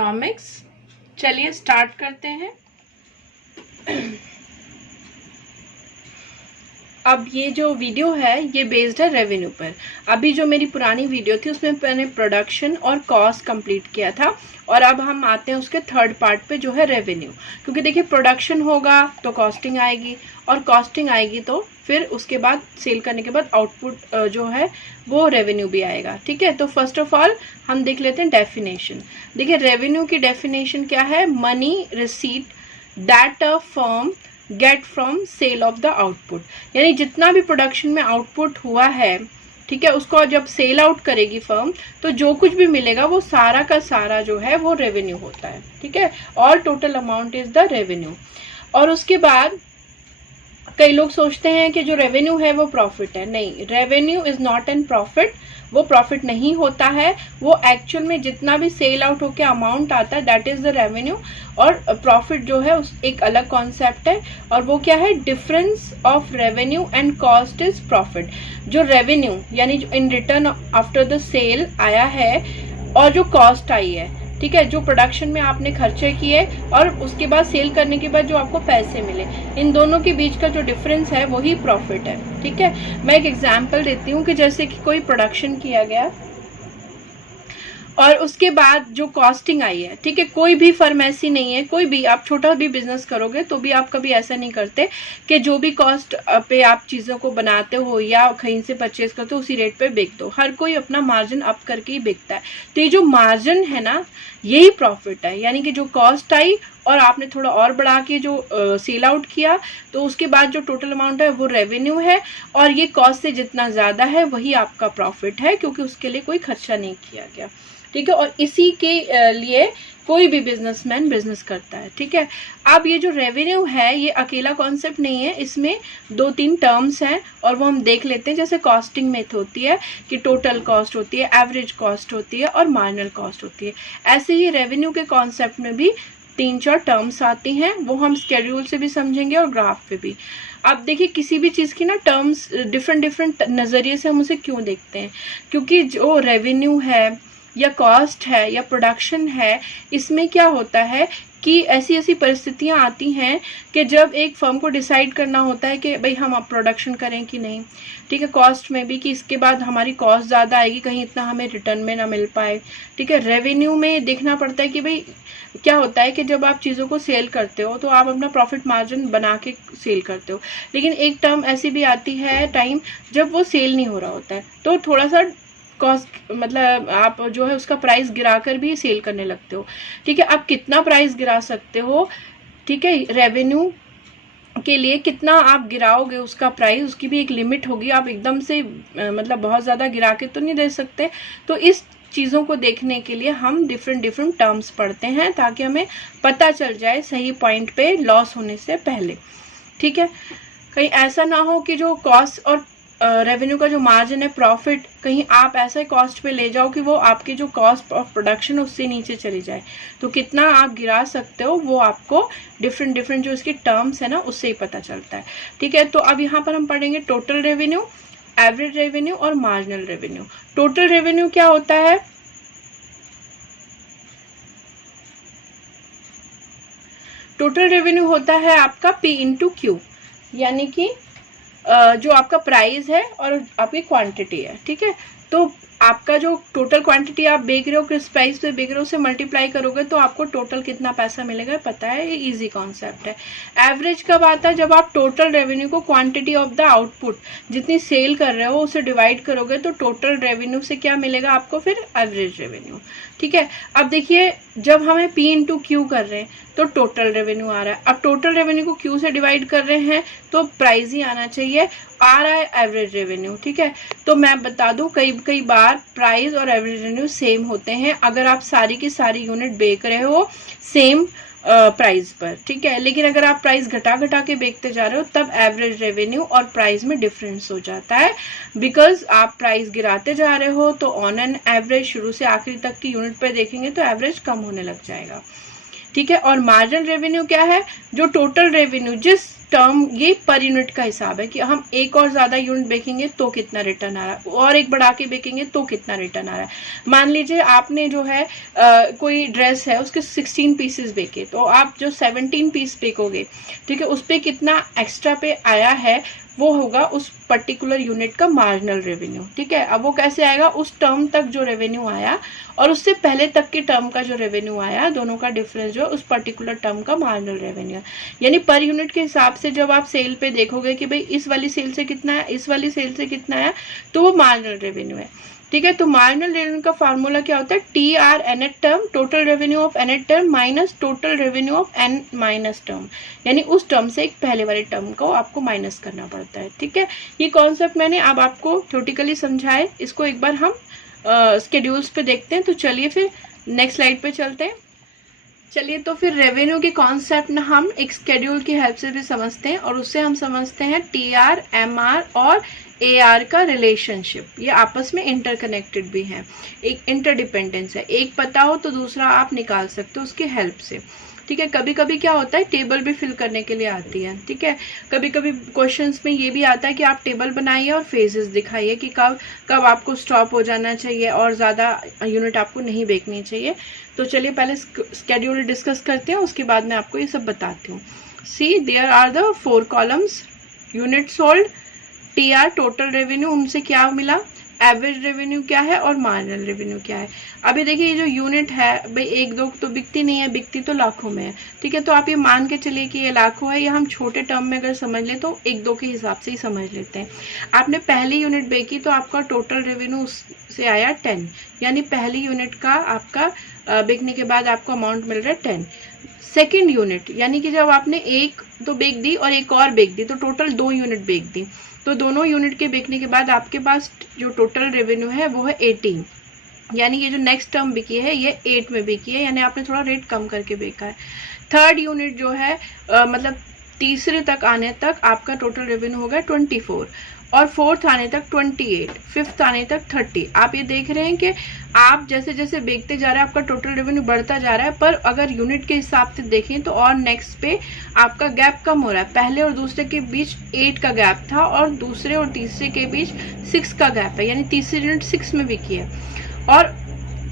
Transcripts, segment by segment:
Economics. चलिए start करते हैं। अब ये जो वीडियो है ये बेस्ड है रेवेन्यू पर। अभी जो मेरी पुरानी वीडियो थी उसमें मैंने प्रोडक्शन और कॉस्ट कंप्लीट किया था, और अब हम आते हैं उसके थर्ड पार्ट पे जो है रेवेन्यू। क्योंकि देखिए प्रोडक्शन होगा तो कॉस्टिंग आएगी, और कॉस्टिंग आएगी तो फिर उसके बाद सेल करने के बाद आउटपुट जो है वो रेवेन्यू भी आएगा। ठीक है, तो फर्स्ट ऑफ ऑल हम देख लेते हैं डेफिनेशन। देखिए रेवेन्यू की डेफिनेशन क्या है? Money receipt that a firm get from sale of the output. यानी जितना भी प्रोडक्शन में आउटपुट हुआ है, ठीक है, उसको जब सेल आउट करेगी फर्म तो जो कुछ भी मिलेगा वो सारा का सारा जो है वो रेवेन्यू होता है। ठीक है, all total amount is the revenue. और उसके बाद कई लोग सोचते हैं कि जो रेवेन्यू है वो प्रॉफिट है। नहीं, revenue is not an profit. वो प्रॉफिट नहीं होता है। वो एक्चुअल में जितना भी सेल आउट होकर अमाउंट आता है दैट इज द रेवेन्यू। और प्रॉफिट जो है उस एक अलग कॉन्सेप्ट है, और वो क्या है? Difference of revenue and cost is profit. जो रेवेन्यू यानी जो in return after the sale आया है, और जो कॉस्ट आई है, ठीक है, जो प्रोडक्शन में आपने खर्चे किए और उसके बाद सेल करने के बाद जो आपको पैसे मिले, इन दोनों के बीच का जो डिफरेंस है वही प्रॉफिट है। ठीक है, मैं एक एग्जांपल देती हूँ कि जैसे कि कोई प्रोडक्शन किया गया और उसके बाद जो कॉस्टिंग आई है, ठीक है, कोई भी फर्म ऐसी नहीं है, कोई भी आप छोटा भी बिजनेस करोगे तो भी आप कभी ऐसा नहीं करते कि जो भी कॉस्ट पे आप चीज़ों को बनाते हो या कहीं से परचेज करते हो उसी रेट पे बेच दो। हर कोई अपना मार्जिन अप करके ही बेचता है। तो ये जो मार्जिन है ना, यही प्रॉफिट है। यानी कि जो कॉस्ट आई और आपने थोड़ा और बढ़ा के जो सेल आउट किया, तो उसके बाद जो टोटल अमाउंट है वो रेवेन्यू है, और ये कॉस्ट से जितना ज़्यादा है वही आपका प्रॉफिट है, क्योंकि उसके लिए कोई खर्चा नहीं किया गया। ठीक है, और इसी के लिए कोई भी बिजनेसमैन बिजनेस करता है। ठीक है, अब ये जो रेवेन्यू है ये अकेला कॉन्सेप्ट नहीं है, इसमें 2-3 टर्म्स हैं और वो हम देख लेते हैं। जैसे कॉस्टिंग में होती है कि टोटल कॉस्ट होती है, एवरेज कॉस्ट होती है और मार्जिनल कॉस्ट होती है। ऐसे ही रेवेन्यू के कॉन्सेप्ट में भी 3-4 टर्म्स आती हैं, वो हम स्केड्यूल से भी समझेंगे और ग्राफ पे भी। अब देखिए किसी भी चीज़ की ना टर्म्स डिफरेंट नज़रिए से हम उसे क्यों देखते हैं? क्योंकि जो रेवेन्यू है या कॉस्ट है या प्रोडक्शन है, इसमें क्या होता है कि ऐसी ऐसी परिस्थितियां आती हैं कि जब एक फर्म को डिसाइड करना होता है कि भाई हम अब प्रोडक्शन करें कि नहीं। ठीक है, कॉस्ट में भी कि इसके बाद हमारी कॉस्ट ज़्यादा आएगी, कहीं इतना हमें रिटर्न में ना मिल पाए। ठीक है, रेवेन्यू में देखना पड़ता है कि भाई क्या होता है कि जब आप चीज़ों को सेल करते हो तो आप अपना प्रॉफिट मार्जिन बना के सेल करते हो, लेकिन एक टर्म ऐसी भी आती है टाइम जब वो सेल नहीं हो रहा होता है, तो थोड़ा सा कॉस्ट मतलब आप जो है उसका प्राइस गिराकर भी सेल करने लगते हो। ठीक है, आप कितना प्राइस गिरा सकते हो? ठीक है, रेवेन्यू के लिए कितना आप गिराओगे उसका प्राइस, उसकी भी एक लिमिट होगी। आप एकदम से मतलब बहुत ज़्यादा गिरा के तो नहीं दे सकते। तो इस चीज़ों को देखने के लिए हम डिफरेंट टर्म्स पढ़ते हैं, ताकि हमें पता चल जाए सही पॉइंट पे लॉस होने से पहले। ठीक है, कहीं ऐसा ना हो कि जो कॉस्ट और रेवेन्यू का जो मार्जिन है प्रॉफिट, कहीं आप ऐसा कॉस्ट पे ले जाओ कि वो आपकी जो कॉस्ट ऑफ प्रोडक्शन है उससे नीचे चली जाए। तो कितना आप गिरा सकते हो वो आपको डिफरेंट जो इसके टर्म्स है ना उससे ही पता चलता है। ठीक है, तो अब यहाँ पर हम पढ़ेंगे टोटल रेवेन्यू, एवरेज रेवेन्यू और मार्जिनल रेवेन्यू। टोटल रेवेन्यू क्या होता है? टोटल रेवेन्यू होता है आपका P/Q, यानी कि जो आपका प्राइस है और आपकी क्वांटिटी है। ठीक है, तो आपका जो टोटल क्वांटिटी आप बेच रहे हो, किस प्राइस पे बेच रहे हो, उसे मल्टीप्लाई करोगे तो आपको टोटल कितना पैसा मिलेगा पता है। ये इजी कॉन्सेप्ट है। एवरेज कब आता है? जब आप टोटल रेवेन्यू को क्वांटिटी ऑफ द आउटपुट, जितनी सेल कर रहे हो उसे डिवाइड करोगे तो टोटल रेवेन्यू से क्या मिलेगा आपको? फिर एवरेज रेवेन्यू। ठीक है, अब देखिए जब हमें P/Q कर रहे हैं तो टोटल रेवेन्यू आ रहा है। अब टोटल रेवेन्यू को Q से डिवाइड कर रहे हैं तो प्राइस ही आना चाहिए, आ रहा है एवरेज रेवेन्यू। ठीक है, तो मैं बता दूं कई बार प्राइस और एवरेज रेवेन्यू सेम होते हैं अगर आप सारी की सारी यूनिट बेच रहे हो सेम प्राइस पर। ठीक है, लेकिन अगर आप प्राइस घटा के बेचते जा रहे हो तब एवरेज रेवेन्यू और प्राइस में डिफरेंस हो जाता है, बिकॉज आप प्राइस गिराते जा रहे हो तो ऑन एन एवरेज शुरू से आखिरी तक की यूनिट पर देखेंगे तो एवरेज कम होने लग जाएगा। ठीक है, और मार्जिनल रेवेन्यू क्या है? जो टोटल रेवेन्यू जिस टर्म, ये पर यूनिट का हिसाब है कि हम एक और ज्यादा यूनिट बेचेंगे तो कितना रिटर्न आ रहा है, और एक बढ़ा के बेचेंगे तो कितना रिटर्न आ रहा है। मान लीजिए आपने जो है कोई ड्रेस है उसके 16 पीसेस बेचे, तो आप जो 17 पीस बेचोगे, ठीक है, उस पे कितना एक्स्ट्रा पे आया है वो होगा उस पर्टिकुलर यूनिट का मार्जिनल रेवेन्यू। ठीक है, अब वो कैसे आएगा, उस टर्म तक जो रेवेन्यू आया और उससे पहले तक के टर्म का जो रेवेन्यू आया, दोनों का डिफरेंस जो उस पर्टिकुलर टर्म का मार्जिनल रेवेन्यू है। यानी पर यूनिट के हिसाब से जब आप सेल पे देखोगे कि भाई इस वाली सेल से कितना है, इस वाली सेल से कितना है, तो वो मार्जिनल रेवेन्यू है। ठीक है, तो मार्जिनल रेवेन्यू का फार्मूला क्या होता है, T R nth term, total revenue of nth term minus total revenue of n minus term, यानी उस टर्म से एक पहले वाले टर्म को आपको माइनस करना पड़ता है। ठीक है, ये कॉन्सेप्ट मैंने अब आपको थ्योरेटिकली समझाए, इसको एक बार हम स्केड्यूल्स पे देखते हैं। तो चलिए फिर नेक्स्ट स्लाइड पे चलते हैं। चलिए, तो फिर रेवेन्यू के कॉन्सेप्ट ना हम एक स्केड्यूल की हेल्प से भी समझते हैं, और उससे हम समझते हैं टी आर, एम आर और ए आर का रिलेशनशिप। ये आपस में इंटरकनेक्टेड भी हैं, एक इंटरडिपेंडेंस है, एक पता हो तो दूसरा आप निकाल सकते हो उसकी हेल्प से। ठीक है, कभी कभी क्या होता है, टेबल भी फिल करने के लिए आती है। ठीक है, कभी कभी क्वेश्चंस में ये भी आता है कि आप टेबल बनाइए और फेजेस दिखाइए कि कब कब आपको स्टॉप हो जाना चाहिए और ज़्यादा यूनिट आपको नहीं बेचनी चाहिए। तो चलिए पहले स्केड्यूल डिस्कस करते हैं, उसके बाद मैं आपको ये सब बताती हूँ। See, there are the 4 columns, unit sold, T R total revenue, उनसे क्या मिला, एवरेज रेवेन्यू क्या है और मार्जिनल रेवेन्यू क्या है। अभी देखिए ये जो यूनिट है भाई, एक दो तो बिकती नहीं है, बिकती तो लाखों में है। ठीक है, तो आप ये मान के चलिए कि ये लाखों है, या हम छोटे टर्म में अगर समझ लें तो एक दो के हिसाब से ही समझ लेते हैं। आपने पहली यूनिट बेची तो आपका टोटल रेवेन्यू से आया 10, यानी पहली यूनिट का आपका बिकने के बाद आपको अमाउंट मिल रहा है 10। सेकेंड यूनिट, यानी कि जब आपने एक तो बेच दी और एक और बेच दी, तो टोटल 2 यूनिट बेच दी, तो दोनों यूनिट के बिकने के बाद आपके पास जो टोटल रेवेन्यू है वो है 18, यानी ये जो नेक्स्ट टर्म बिकी है ये 8 में बिकी है, यानी आपने थोड़ा रेट कम करके बेचा है। थर्ड यूनिट जो है मतलब तीसरे तक आने तक आपका टोटल रेवेन्यू हो गया 24, और फोर्थ आने तक 28, फिफ्थ आने तक 30। आप ये देख रहे हैं कि आप जैसे जैसे बेचते जा रहे हैं आपका टोटल रेवेन्यू बढ़ता जा रहा है, पर अगर यूनिट के हिसाब से देखें तो और नेक्स्ट पे आपका गैप कम हो रहा है। पहले और दूसरे के बीच 8 का गैप था और दूसरे और तीसरे के बीच 6 का गैप है, यानी तीसरी यूनिट 6 में बिकी है, और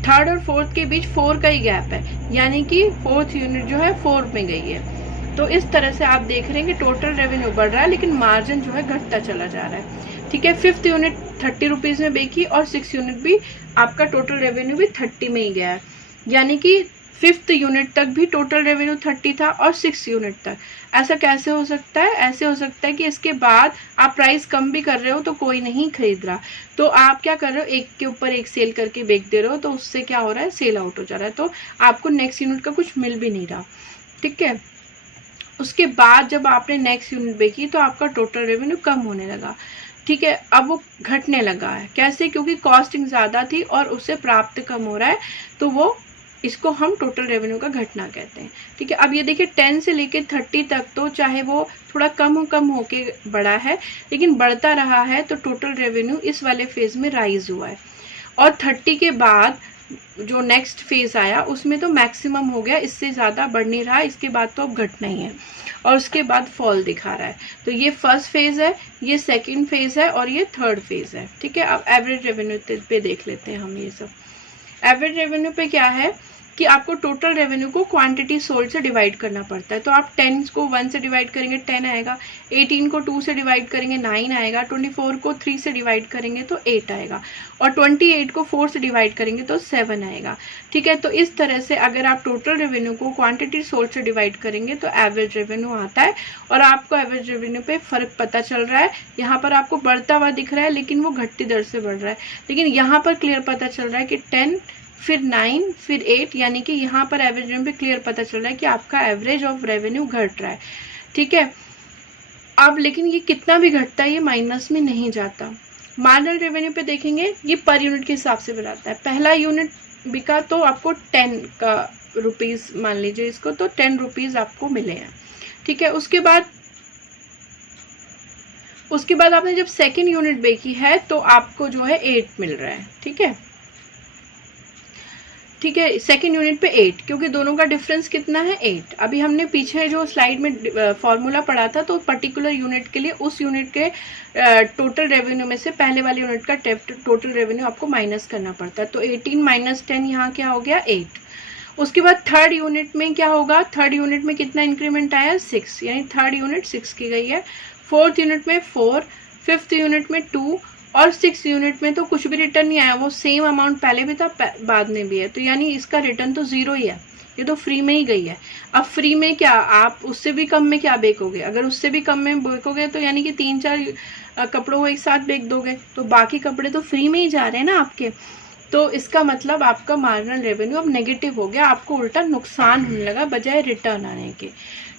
थर्ड और फोर्थ के बीच 4 का ही गैप है, यानी कि फोर्थ यूनिट जो है 4 में गई है। तो इस तरह से आप देख रहे हैं कि टोटल रेवेन्यू बढ़ रहा है लेकिन मार्जिन जो है घटता चला जा रहा है। ठीक है, फिफ्थ यूनिट 30 रुपीज में बेची और 6 यूनिट भी आपका टोटल रेवेन्यू भी 30 में ही गया है, यानी कि फिफ्थ यूनिट तक भी टोटल रेवेन्यू 30 था और 6 यूनिट तक। ऐसा कैसे हो सकता है, ऐसे हो सकता है कि इसके बाद आप प्राइस कम भी कर रहे हो तो कोई नहीं खरीद रहा, तो आप क्या कर रहे हो, एक के ऊपर एक सेल करके बेच दे रहे हो, तो उससे क्या हो रहा है, सेल आउट हो जा रहा है, तो आपको नेक्स्ट यूनिट का कुछ मिल भी नहीं रहा। ठीक है, उसके बाद जब आपने नेक्स्ट यूनिट बेची तो आपका टोटल रेवेन्यू कम होने लगा। ठीक है, अब वो घटने लगा है, कैसे, क्योंकि कॉस्टिंग ज़्यादा थी और उससे प्राप्त कम हो रहा है, तो वो इसको हम टोटल रेवेन्यू का घटना कहते हैं। ठीक है, अब ये देखिए 10 से लेके 30 तक तो चाहे वो थोड़ा कम होके बढ़ा है, लेकिन बढ़ता रहा है, तो टोटल रेवेन्यू इस वाले फेज में राइज हुआ है। और 30 के बाद जो नेक्स्ट फेज आया उसमें तो मैक्सिमम हो गया, इससे ज़्यादा बढ़ नहीं रहा, इसके बाद तो अब घटना ही है, और उसके बाद फॉल दिखा रहा है। तो ये फर्स्ट फेज है, ये सेकंड फेज है और ये थर्ड फेज है। ठीक है, अब एवरेज रेवेन्यू पे देख लेते हैं हम ये सब। एवरेज रेवेन्यू पे क्या है कि आपको टोटल रेवेन्यू को क्वांटिटी सोल्ड से डिवाइड करना पड़ता है। तो आप 10 को 1 से डिवाइड करेंगे 10 आएगा, 18 को 2 से डिवाइड करेंगे 9 आएगा, 24 को 3 से डिवाइड करेंगे तो 8 आएगा, और 28 को 4 से डिवाइड करेंगे तो 7 आएगा। ठीक है, तो इस तरह से अगर आप टोटल रेवेन्यू को क्वांटिटी सोल्ड से डिवाइड करेंगे तो एवरेज रेवेन्यू आता है, और आपको एवरेज रेवेन्यू पे फर्क पता चल रहा है। यहाँ पर आपको बढ़ता हुआ दिख रहा है लेकिन वो घटती दर से बढ़ रहा है, लेकिन यहाँ पर क्लियर पता चल रहा है कि 10 फिर 9 फिर 8, यानी कि यहाँ पर एवरेज रेवेन्यू पे क्लियर पता चल रहा है कि आपका एवरेज ऑफ रेवेन्यू घट रहा है। ठीक है, अब लेकिन ये कितना भी घटता है ये माइनस में नहीं जाता। मार्जिनल रेवेन्यू पे देखेंगे, ये पर यूनिट के हिसाब से बनाता है। पहला यूनिट बिका तो आपको 10 का रुपीज मान लीजिए इसको, तो 10 रुपीज आपको मिले हैं। ठीक है, उसके बाद आपने जब सेकेंड यूनिट बेची है तो आपको जो है 8 मिल रहा है। ठीक है, ठीक है, सेकेंड यूनिट पे 8, क्योंकि दोनों का डिफरेंस कितना है 8। अभी हमने पीछे जो स्लाइड में फॉर्मूला पढ़ा था, तो पर्टिकुलर यूनिट के लिए उस यूनिट के टोटल रेवेन्यू में से पहले वाले यूनिट का टोटल रेवेन्यू आपको माइनस करना पड़ता है। तो 18 माइनस 10 यहाँ क्या हो गया 8। उसके बाद थर्ड यूनिट में क्या होगा, थर्ड यूनिट में कितना इंक्रीमेंट आया 6, यानी थर्ड यूनिट 6 की गई है। फोर्थ यूनिट में 4, फिफ्थ यूनिट में 2 और सिक्स यूनिट में तो कुछ भी रिटर्न नहीं आया, वो सेम अमाउंट पहले भी था बाद में भी है, तो यानी इसका रिटर्न तो 0 ही है, ये तो फ्री में ही गई है। अब फ्री में क्या आप उससे भी कम में क्या बेचोगे, अगर उससे भी कम में बेचोगे तो यानी कि 3-4 कपड़ों को एक साथ बेच दोगे, तो बाकी कपड़े तो फ्री में ही जा रहे हैं ना आपके। तो इसका मतलब आपका मार्जिनल रेवेन्यू अब नेगेटिव हो गया, आपको उल्टा नुकसान होने लगा बजाय रिटर्न आने के।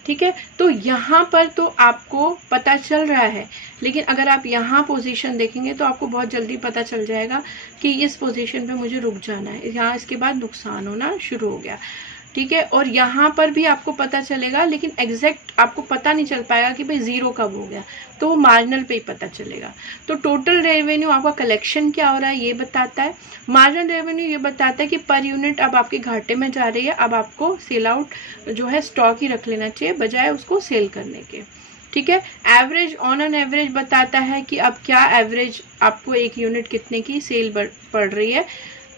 ठीक है, तो यहाँ पर तो आपको पता चल रहा है, लेकिन अगर आप यहाँ पोजीशन देखेंगे तो आपको बहुत जल्दी पता चल जाएगा कि इस पोजीशन पे मुझे रुक जाना है, यहाँ इसके बाद नुकसान होना शुरू हो गया। ठीक है, और यहाँ पर भी आपको पता चलेगा, लेकिन एग्जैक्ट आपको पता नहीं चल पाएगा कि भाई 0 कब हो गया, तो वो मार्जिनल पे ही पता चलेगा। तो टोटल रेवेन्यू आपका कलेक्शन क्या हो रहा है ये बताता है, मार्जिनल रेवेन्यू ये बताता है कि पर यूनिट अब आपके घाटे में जा रही है, अब आपको सेल आउट जो है स्टॉक ही रख लेना चाहिए बजाय उसको सेल करने के। ठीक है, एवरेज ऑन एन एवरेज बताता है कि अब क्या एवरेज आपको एक यूनिट कितने की सेल पड़ रही है,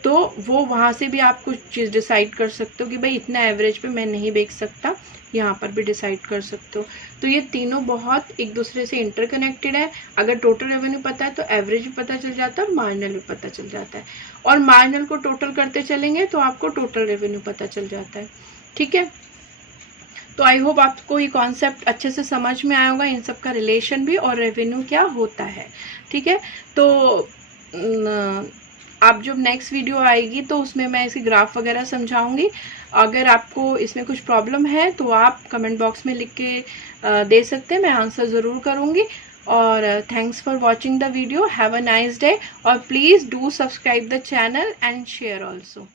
तो वो वहाँ से भी आप कुछ चीज़ डिसाइड कर सकते हो कि भाई इतना एवरेज पे मैं नहीं बेच सकता, यहाँ पर भी डिसाइड कर सकते हो। तो ये तीनों बहुत एक दूसरे से इंटरकनेक्टेड है। अगर टोटल रेवेन्यू पता है तो एवरेज भी पता चल जाता है और मार्जिनल भी पता चल जाता है, और मार्जिनल को टोटल करते चलेंगे तो आपको टोटल रेवेन्यू पता चल जाता है। ठीक है, तो आई होप आपको ये कॉन्सेप्ट अच्छे से समझ में आया होगा, इन सब का रिलेशन भी और रेवेन्यू क्या होता है। ठीक है, तो आप जब नेक्स्ट वीडियो आएगी तो उसमें मैं इसकी ग्राफ वगैरह समझाऊंगी। अगर आपको इसमें कुछ प्रॉब्लम है तो आप कमेंट बॉक्स में लिख के दे सकते हैं, मैं आंसर ज़रूर करूंगी। और thanks for watching the video, have a nice day, और please do subscribe the channel and share also.